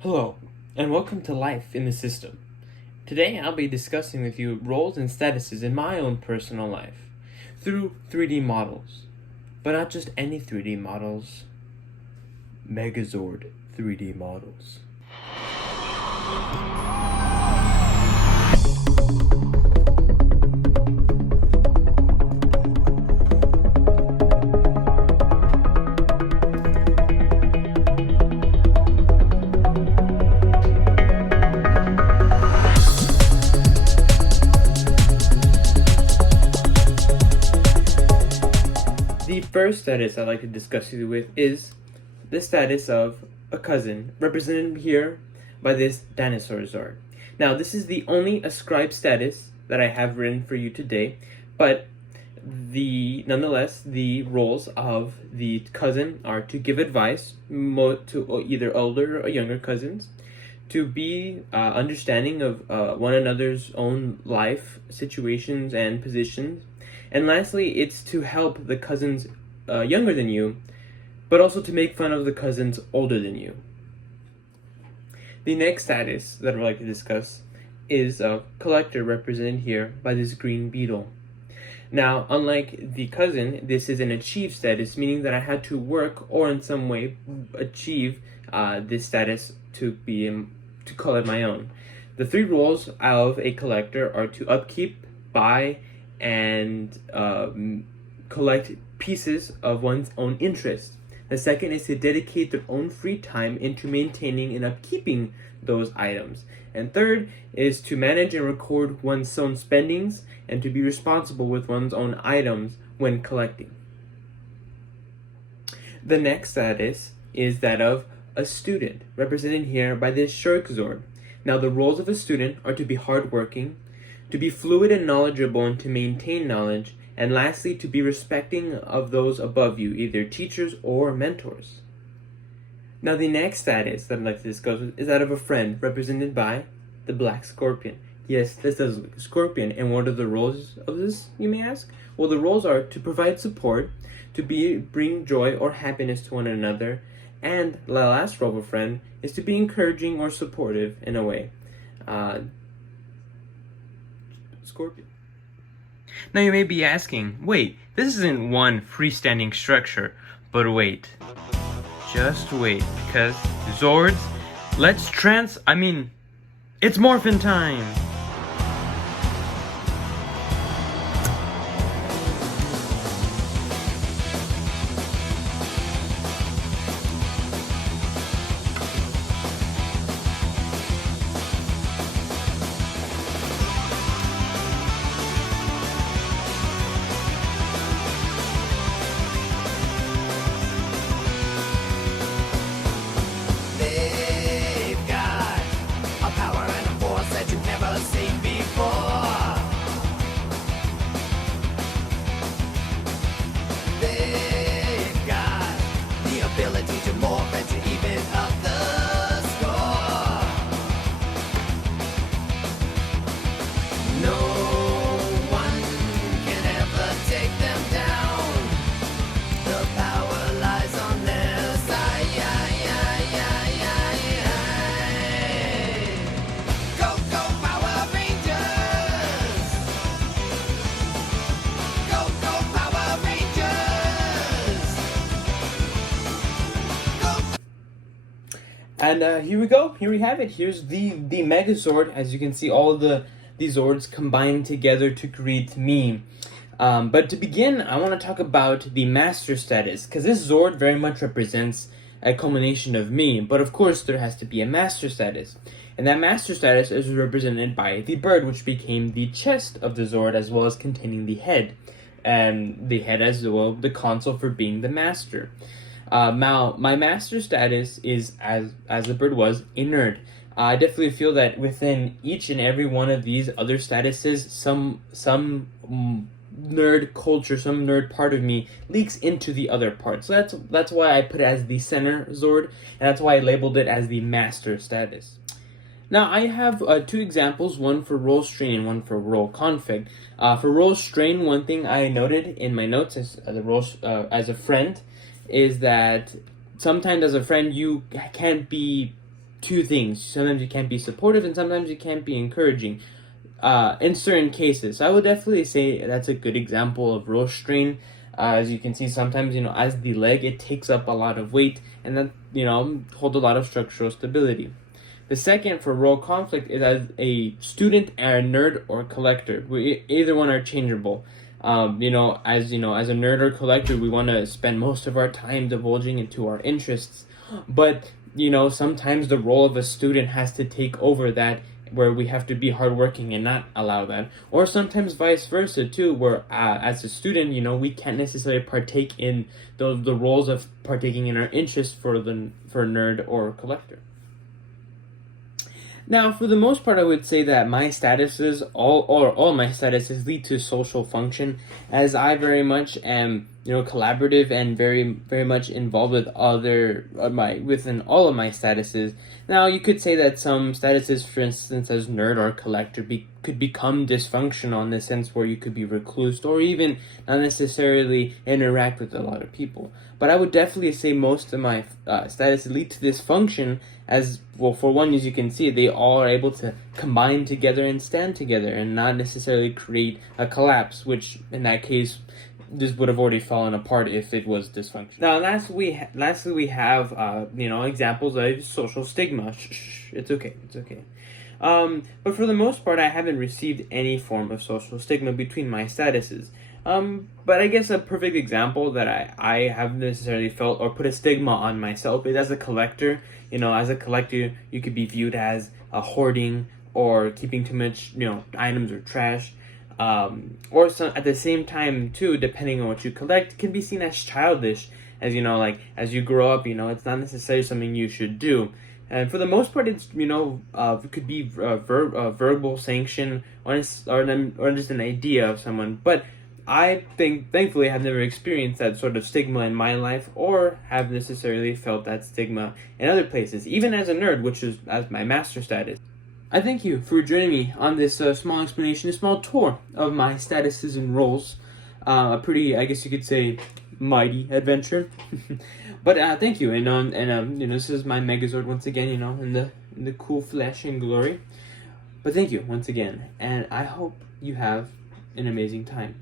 Hello, and welcome to Life in the System. Today I'll be discussing with you roles and statuses in my own personal life through 3D models. But not just any 3D models, Megazord 3D models. The first status I'd like to discuss with you is the status of a cousin, represented here by this dinosaur Zord. Now, this is the only ascribed status that I have written for you today, but nonetheless, the roles of the cousin are to give advice to either older or younger cousins, to be understanding of one another's own life situations and positions, and lastly, it's to help the cousins younger than you, but also to make fun of the cousins older than you. The next status that I'd like to discuss is a collector, represented here by this green beetle. Now, unlike the cousin, this is an achieve status, meaning that I had to work or in some way achieve this status to call it my own. The three roles of a collector are to upkeep, buy, and collect pieces of one's own interest. The second is to dedicate their own free time into maintaining and upkeeping those items. And third is to manage and record one's own spendings and to be responsible with one's own items when collecting. The next status is that of a student, represented here by this Zord. Now, the roles of a student are to be hardworking, to be fluid and knowledgeable and to maintain knowledge, and lastly, to be respecting of those above you, either teachers or mentors. Now, the next status that I'd like to discuss is that of a friend, represented by the black scorpion. Yes, this does look like a scorpion. And what are the roles of this, you may ask? Well, the roles are to provide support, to bring joy or happiness to one another, and the last role of a friend is to be encouraging or supportive in a way. Scorpion. Now you may be asking, wait, this isn't one freestanding structure, but wait. Just wait, because Zords, it's morphin' time! And here we go. Here we have it. Here's the Megazord. As you can see, all the Zords combined together to create me. But to begin, I want to talk about the Master status, because this Zord very much represents a culmination of me. But of course, there has to be a Master status. And that Master status is represented by the bird, which became the chest of the Zord, as well as containing the head. And the head as well, the console for being the Master. Now, my Master status is, as the bird was, a nerd. I definitely feel that within each and every one of these other statuses, some nerd culture, some nerd part of me leaks into the other part. So that's why I put it as the center Zord, and that's why I labeled it as the Master status. Now, I have two examples, one for role strain and one for role config. For role strain, one thing I noted in my notes as a friend is that sometimes as a friend you can't be two things. Sometimes you can't be supportive, and sometimes you can't be encouraging. In certain cases, so I would definitely say that's a good example of role strain. As you can see, sometimes as the leg, it takes up a lot of weight, and that hold a lot of structural stability. The second, for role conflict, is as a student, a nerd, or collector. Either one are changeable. As as a nerd or collector, we want to spend most of our time divulging into our interests, but sometimes the role of a student has to take over that, where we have to be hardworking and not allow that. Or sometimes vice versa too, where as a student, we can't necessarily partake in the roles of partaking in our interests for nerd or collector. Now, for the most part, I would say that my statuses, all my statuses, lead to social function, as I very much am, collaborative and very much involved with within all of my statuses. Now, you could say that some statuses, for instance, as nerd or collector, could become dysfunctional in the sense where you could be recluse or even not necessarily interact with a lot of people. But I would definitely say most of my statuses lead to this function, as well. For one, as you can see, they all are able to combine together and stand together and not necessarily create a collapse, which in that case this would have already fallen apart if it was dysfunctional. Now, lastly we have examples of social stigma. It's okay. But for the most part, I haven't received any form of social stigma between my statuses. But I guess a perfect example that I haven't necessarily felt or put a stigma on myself is as a collector. As a collector, you could be viewed as hoarding or keeping too much, items or trash. Or some, at the same time too, depending on what you collect, can be seen as childish. As as you grow up, it's not necessarily something you should do. And for the most part, it's it could be verbal sanction or just an idea of someone. But I thankfully, have never experienced that sort of stigma in my life, or have necessarily felt that stigma in other places, even as a nerd, which is as my master status. I thank you for joining me on this small explanation, a small tour of my statuses and roles. A pretty, I guess you could say, mighty adventure. But thank you, and this is my Megazord once again, in the cool flesh and glory. But thank you once again, and I hope you have an amazing time.